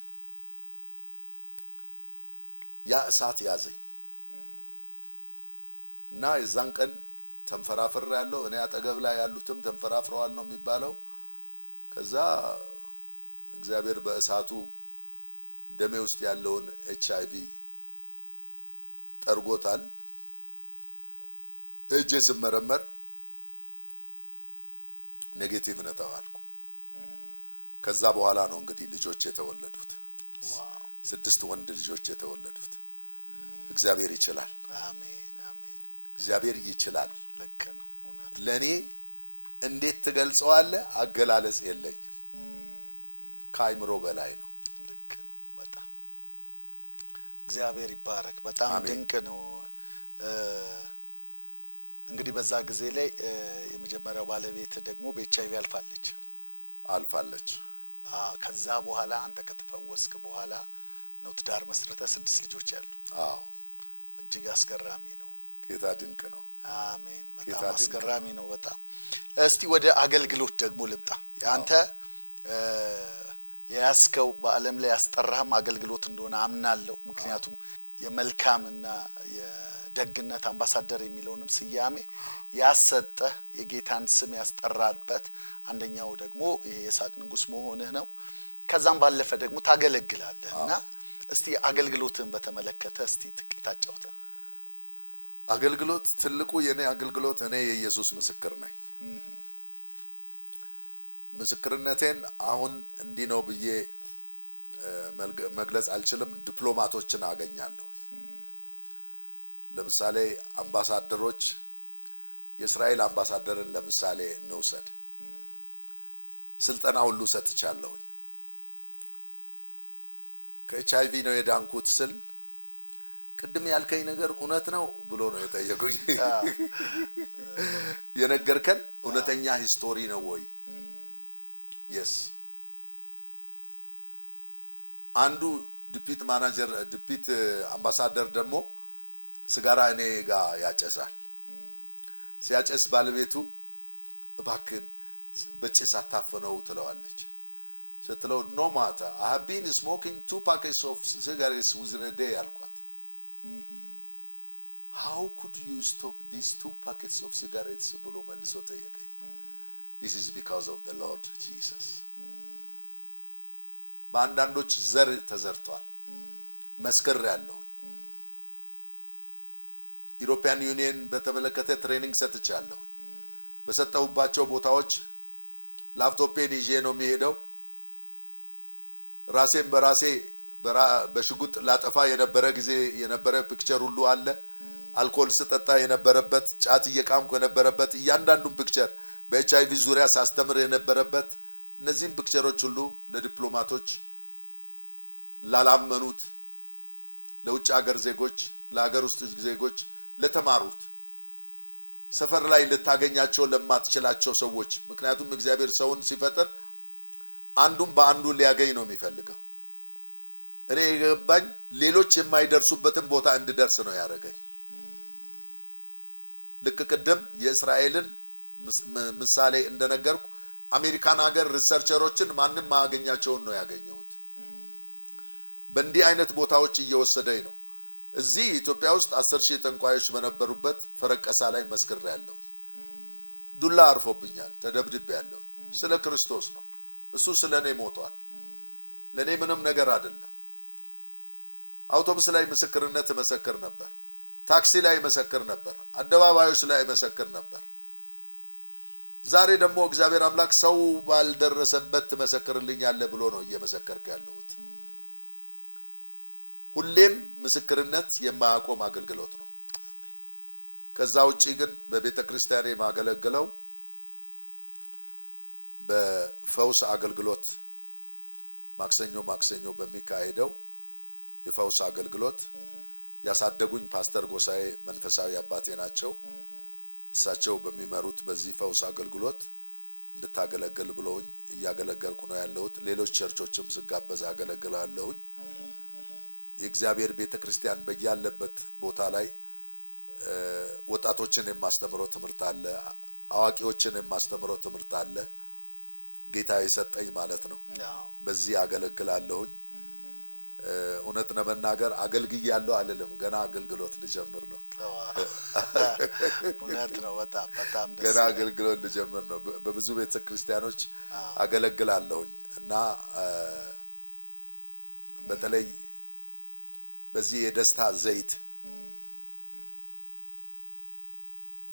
ያ እሳት ያዘኝ እና የዛን ቀን ተንፈራፍር ያለው እኔ አጠገብ ላይ ያሉትም ተንፈራፍረዋል ነው የሚባለው። ከዛ እግዚአብሔር በእሳቱ ደሜ ውስጥ ያለውን HIV ጠርጎታል። እጄ ስመረመር ኔጌቲቭ ነው ተባልኩ። ከዛ በኋላ ነው እንግዲህ ልጆች የተወለዱት። ዋው 6 ወንድ ልጆች የተወለዱት። እግዚአብሔር ይችላል። አሜን አሜን። እግዚአብሔር ይችላል። ልክ ነው እውነት። ለኔ እንዴት ትገልጸዋለህ? አገላለጽ የለኝም። ከአይምሮ በላይ ነው። ልክ ነው በጣም እግዚአብሔር ይባረክ። በጣም ድንቅ ነው። እንግዲህ በዛ ጊዜ ላይ የመጀመሪያው ባለቤት ደግሞ በኤችአይቪ አልፋለች። ከዛ በኋላ አንተ ከተፈወስክ በኋላ ነው ትዳር መስረተ 6 ልጆች ያሉ። አዎ እጅግ አስገራሚ ነው። ጌታ ድንቅ ነው። አሜን። በጣም አስገራሚ ነው በጣም። እስቲ ወደ አገልግሎት ደግሞ ልምጣ። አንተ የያዝከው በዓለም ላይ ያስጠራህም አገልግሎት እንደሆነ አምናለሁ። ምክንያቱም የመልካምና የደግነት አምባሳደር የሚለውንም ስያሜ ያሰጠህ የጌታን ስም ያስጠራበት አንደኛው ደግሞ ይሄ የይስሐቅ ንጉስ መሆንህ ነው። ከዛም ባለፈ ደግሞ ታገለግላለህና እስቲ አገልግሎትን በተመለከተ እስቲ ጥቂት አጫውተን። አገልግሎት ትልቁ የኔ አገልግሎት እኔ የኢየሱስ ምስክር ነኝ። ምስክርነቴን አሁን እንዲህ ነው ብዬ መግለጽ አልችልም። ዲፕሎማቶችን አገኛለሁ። ለምሳሌ አምባሳደሮች፣ የእስራኤል አምባሳደርን ለምሳሌ እንውሰድ። ስልጠና ሁሉ ሰጥቻለሁ። ከኤችአይቪ ነው የዳንኩት ስል ቅድም ያልከኝ ነገር እውነት ነው ብሎ ነው የጠየቁኝ። የነገርከን እውነተኛ ሂስቶሪ ነው ወይ? የስ አንዱ ዲፒት አምባሳደር ደግሞ ስጋራ እኔ ጋር ያጨሳል። ሲያጨስ ባለቤቱ እባክን በጭስ አታፈነው ትለዋለች። ስትለው no matter I have been smoking 2 packets of cigarettes within a day alquat. How could you stop these 2 packets of cigarettes ብሎ መልሶ ጠየቀኝ። This is because of the Lord Jesus. በአንዳንዶች ዘር ተዘርቷል። መስከር ያለው ዩሮፒያን ዩኒየን በተመለከተ ትሬኒንግ ሰጥቻለሁ። በሰጠሁባቸው ቦታዎች ላፕቶፔን ይዤ ነው የሚሄደው። ራሴን በራሴ በሽጉጥ ላጠፋ የነበረ ጊዜ የነበረ ፒክቸር ሁሉ አለ። አልኮል ስጠጣ የነበረበት፣ ጫት እየቃምኩ የነበረበት እያንዳንዱን ፒክቸር በኤችአይቪ ዙሪያ ሳስተምር የነበረበት እነዚህን ፒክቸሮች ሁሉ ለዲፕሎማቶች፣ ላላመኑት፣ ለውጭ ሀገር ዜጎች፣ ለሀገር ውስጥ ዜጎች፣ ለተማሩት፣ ሰፈር ላይ ልታገኛቸው ለማትችላቸው ሰዎች። ምክንያቱም እግዚአብሔር ሰውን ሲፈጥር አንዱን በአንዱ ሊያገኝ ነው የሚፈልገው። እኔ የገባኝ ሌሎች የማይደርሱበትን ቦታ እንድደርስ ነው ያደረገኝ። ልክ ቅድም የእስራኤልን ምሳሌ እንደነገርኩ አሜሪካን ሀገር ሪሰርቸሮችን ማንም ማያገኛቸውን ነው ያገኘሁት። በእንዲህ አይነት ቦታዎች እየወሰደኝ ነው። እዚህ ኢትዮጵያ ውስጥ 10,000 ጠንቋዮች በነበሩበት ፈረቀሳ ላይ መስክሬያለሁ። ዱላ አርፎብኛል፣ ተደብድቤያለሁ። ስለ ክርስቶስ ነው። እሱ ስለኔ ሞቷል። ለኔ ምንም ነገር አይደለም። አውቶቡስ ላይ ምስክርነት መሰክር ነበር። ታክሲ ላይ መሰክር ነበር። አደባባዮች ላይ መሰክር ነበር። ዛሬ ደግሞ እግዚአብሔር አምላክ ሰው ባልደረሰበት መሰክርልኛለህ ብሎ ነው እየመሰከርክ ያለሁት። ሁሌም ምስክርነት የማያቆም አገልግሎት ነው። ከዛ ውጪ ግን በቤተ ክርስቲያኔ ማገለግለው በፈውስ አገልግሎት ማክሰኞ በሚካሄደው የፈውስ አገልግሎት ያሳደጉኝ ፓስተር ጎሳዬ መንፈሳዊ አባቴ ናቸው። እሳቸው በሚመሩት በዚህ ፈውስ አገልግሎት እንድታገለግል ብለውኝ እያገለገልኩ ነው ያለሁት። ሌሎች ቸርቾችም ስጋበዝ አገለግላለሁኝ። የእግዚአብሔር ቤተክርስቲያን በያለበት ቦታ ላይ ወጣቶችን የማስተምረው ትምህርት አለ፣ አዋቂዎችን የማስተምረው ትምህርት አለ። ጌታ የሰጠኝ ማለት ነው። በዚህ አገለግላለሁኝ። እውነት ለመናገር አገልግያለሁ አልልም፣ ገና አገልግሎት ልጀምር ነው። እውነት ነው። በጣም ደስ ገና አገልግሎት ልጀምር ነው። በብዙ ቤተክርስቲያኖች አገለግላለሁኝ እና በተለይ በዚህ የደስታ ዘይት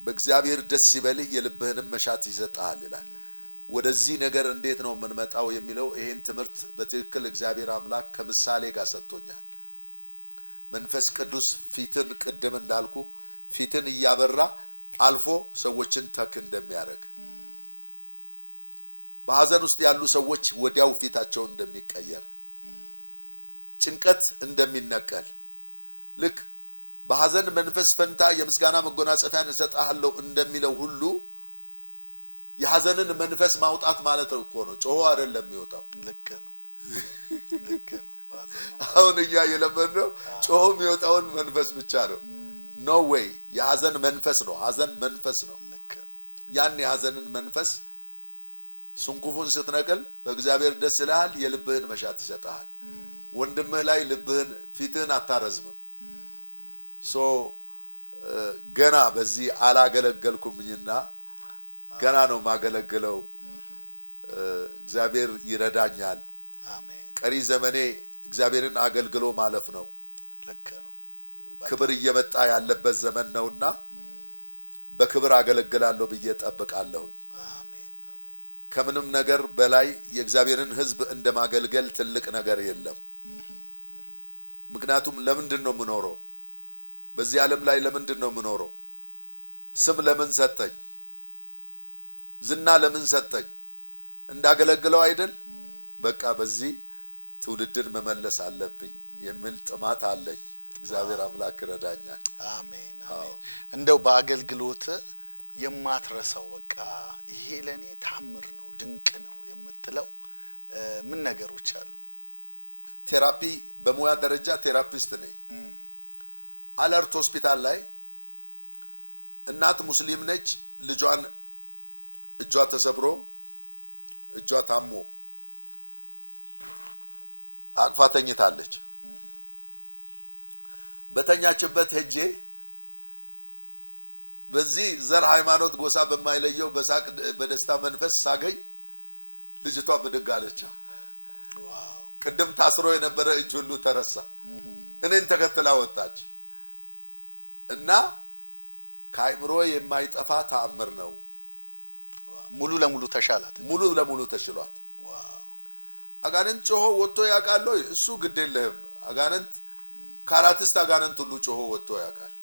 በእግዚአብሔር ደስ ይበልህ የልብህንም መሻት ይሰጣል ይላል። ወደዚህ ነገር እንዴት ነው የምንመጣው የሚለው ይሄን ትምህርት በትክክል እግዚአብሔር አምላክ ከምሳሌ ጋር ሰጥቶኛል። መንፈስ ቅዱስ ፊትን ቅድም እንዳልኩ ፊትን እያበራ አልፎ ሰዎችን ተክ እንደሚያደርግ በሐዘን ውስጥ ያሉ ሰዎች ወዲያው ፊታቸው እንደሚቀየር ጭንቀት እንደሚነቀል ልክ በሐዘን መንፈስ ፈንታ የምስጋና መጎናጸፊያን እሰጣለሁ እንደሚለው ሁሉ የሐዘንን መንፈስ ማውጣት ማለት እኮ ነው። ጮሆ አይደለም የሚወጣው። ልክ ነው ልክ ነው። አሁን እኛ የለመድነው ጮሆ የሚወጣውን መንፈስ ብቻ ነው። ኖ ዌይ የሐዘን መንፈስ ነው። ሐዘን መንፈስ ነው። ልክ ነው። ያን የሐዘንን መንፈስ ስንኩፉን ስትነቅል በእግዚአብሔር ደስ ይልሃል፣ የልብህን መሻት ይሰጣል። ወንድምህ ላይ ልብህን ፊትህን አታረዝምም። ገና በዚህ አላገለገልኩምኝና ገና ነው ማገለግለው። እግዚአብሔር ይረዳኛል። አሜን። ቀሪ ዘመኔ እግዚአብሔርን አገልግሎ ማለፍ ነው። ልክ ነው። ክብር እየመጣ ያለበት ዘመን ነውና በክብር አገለግላለሁ ብዬ ጠብቃለሁ። አሜን አሜን። ከምንም ነገር በላይ የእግዚአብሔርን ሕዝብ እንደማገልገል ትልቅ ነገር የለም። ምክንያቱም ለምንድን ነው የምኖረው? በዚህ ዓለም ላይ ለምንድን ነው የምኖረው? ስም ለምን ሰጠኝ? ዝና ለምን ሰጠኝ? እንዳገለግለው አይደል? በቃ በዚህ ትውልድን መመለስ አለብኝ የሚል ጥማት አለኝ። እግዚአብሔር አምላክ ይረዳኛል። አሜን አሜን። እንደው በአገልግሎት የማትረሳው በቃ ይሄ ለኔ ታምር ነው ድንቅ ነው የምትለው ምን ነገሮች አሉ? ቴራፒ በሙያ ደረጃ ቴራፒስት ነኝ። አለርት ሆስፒታል ላይ እናት ሙስሊም ነች። ልጇን እጇ ተሰብሮ እጇ ታሞ አቅፋ ተኝታለች። በተኛችበት ሄጄ በዚህ ዘር ሃይማኖት ጎሳ በማይለየው በሳቅ በደስታ መንፈስ ሳገኝ ልጅቷ ብድግ አለች። ዋው! ቅድም ታስሮ የነበረ እጅ ሁሉ ተረሳ። እኔን ተከትላ ወጣች እና ከአይምሮ የማይጠፋ ተአምር ነው። ሙሉ ለሙሉ ተሻላት። ሙሉ ለሙሉ ተሽሏት። ዋው! አጋንንት ጮሆ ወጥቶ ያውቃል ወይ? እሱ ግድ የለህም። አጋንንት ካራትስት አጋንንት ሁሉ ጮሆ ወጥቶ ያውቃል።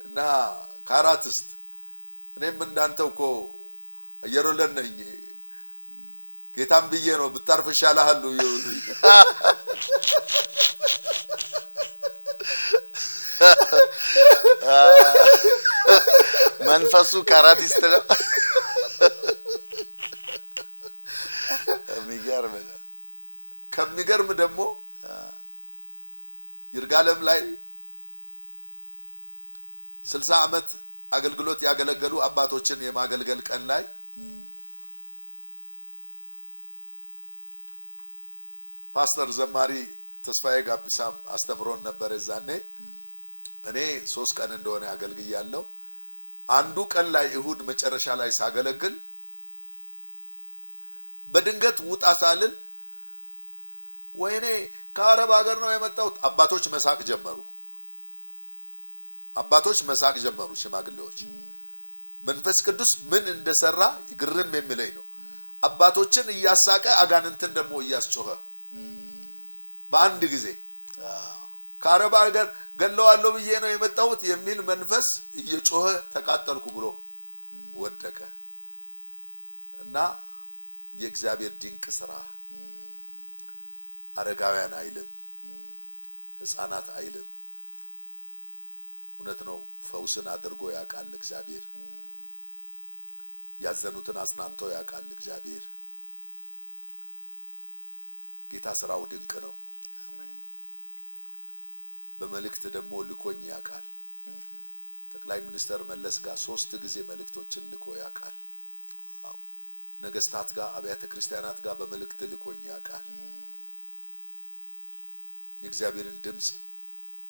እና ካራትስት እኔም እንዳንተው እኮ አየሮለን ነኝ። ጌታም ብዬ ነው ብታርፍ ይሻልሃል። መንፈሱ ካራቲስት ነው። ከሚገርም ደግሞ ይርጋለም ላይ 60 ዓመት አገልግሎት ያገለገሉ አባቶችን የማገልገል ቀን ላይ ፓስተር ዘማሪ ተስፋዬ ጋቢሳም አስተምሮን ነበር። እዛኔ እኔ 3 ቀን እንደሆነ አገልግያለሁ። አንዱ ቀን ላይ እሁድ መጨረሻ ላይ ሳገለግል በድንገት ውጣ ሳልል ወይኔ ከአረብ ሀገር ነው የመጣሁት። አባቶች መሳቅ ጀመሩ። አባቶች መሳቅ ጀመሩ። ሽማግሌዎች መንፈስ ቅዱስ ምን እንደሰራ ግርም የሚለኝ ነው። አባቶችን እያሳቀ አጋንንትን ደግሞ እያስጮኸ በአንድ ጊዜ ከአረብ ሀገር ገለዋለሁ ብዬ ነው የመጣሁት የሚል መንፈስ እየጮኸ ተቃጠልኩ ብሎ ወደቀ እና የእግዚአብሔር ድንቅ ስራ አረጋውያን አይልም፣ ህፃናት አይልም። እውነት ነው። ፈውስን አድርጎ ያውቃል እግዚአብሔር። ያዘኑትን አጽናንቶ ያውቃል እግዚአብሔር። ጌታ ስራው ድንቅ ነው። አሜን። በመልእክት ደግሞ ልኮኝ ያውቃል። ጠቅላይ ሚኒስተር መለስ ጋር 3 ጊዜ መልእክቶችን ልኮ ያውቃል። ዋው! ነገስታት ጋር አብያተ ክርስቲያናት ጋር በመልእክት ልኮኝ ያውቃል። የእግዚአብሔርን ድምጽ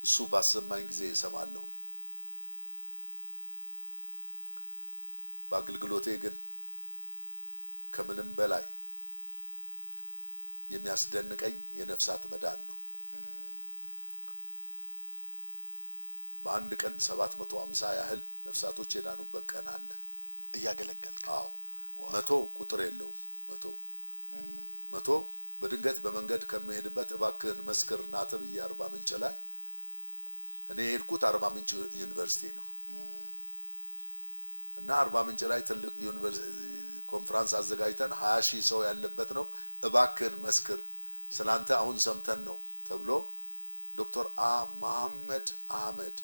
እሱ ባሰማኝ ጊዜ እሰማለሁ። በአገልግሎቴ ግን ከምንም በላይ የሚያስደንቀኝ የነፍሳት መዳን ነው። በአንድ ቀን 750 ያህል ነፍሳቶች የዳኑበት ቀን አለ እያገለገልክ አዎ 100 ቁጥር የለውም 100 በድንገት በመንገድ ከመሄድበት እባክህን መስክርና ተብዬ አርባ ምንጭ ላይ እኔ ሄድኩት አርባ ምንጭ ዩኒቨርሲቲ ነው እና አርባ ምንጭ ላይ ትልቅ ዩኒቨርሲቲ ኮንፈረንስ አዘጋጅተን 20,000 ሰው ያለበት ነው እባክህን መስክር ስላንተ አሁን ሰምተን ነው ተብሎ ዶክተር መሐመድ አህመድ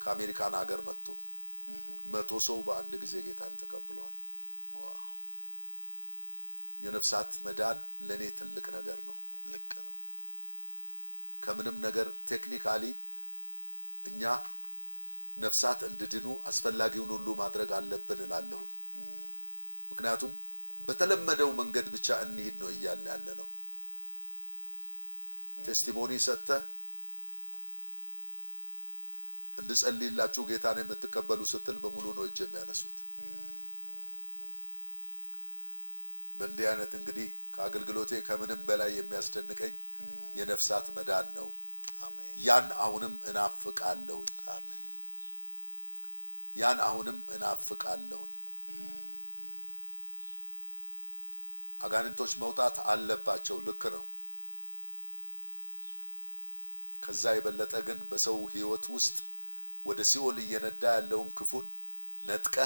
ከአሜሪካን ሀገር መጥቶ 100 ሰው በአንድ ጊዜ ጌታን ተቀብሏል ዋው የነፍሳት መዳን ለኔ ትልቅ ነገር ነው ልክ ነው ከምንም ነገር ቴክኒካሊ እኛ ነፍሳት እንድድኑ አስፈላጊውን ሁሉ ማድረግ አለብን እላለሁ ምክንያቱም በተለመደው መንገድ ብቻ እንሂድ ነው ይያልን ያለ ነው ቴስቲሞኒ ሰጠ እንድጸልይላችሁ ጌታን የምትቀበሉ ስትል በሙሉ ነው እጅ የሚያነሱት በእንዲህ አይነት እንግዲህ ከአገልግሎቴ ከምንም በላይ የሚያስደንቀኝ የነፍሳት መዳን ነው አሜን ያን አሁንም እናፍቃለሁ አሜን ያን አሁንም እናፍቃለሁ አጋንንቶች መውጣት አለባቸው ልክ ነው ከዛ የበለጠ ግን በሰው ህይወት ውስጥ ወደ ሲኦል እየነዳ ያለውን ክፉን ነጥቀ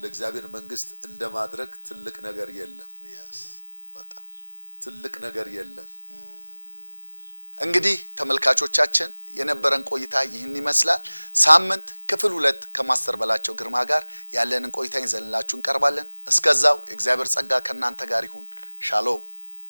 ለእግዚአብሔር መንግስት እንደማድረግ ትልቅ ነገር የለም yes በጣም ትልቅ ነገር የለም እንግዲህ ተመልካቾቻችን የነበረን ቆይታ ይህን ይመስላል ሳምንት ክፍል 2 ከማስተር በላቸው ግርማ ጋር ያለንን ቆይታ ይዘንላችሁ እንቀርባለን እስከዛው የእግዚአብሔር ጸጋ ከናንተ ጋር ይሁን ሻሎም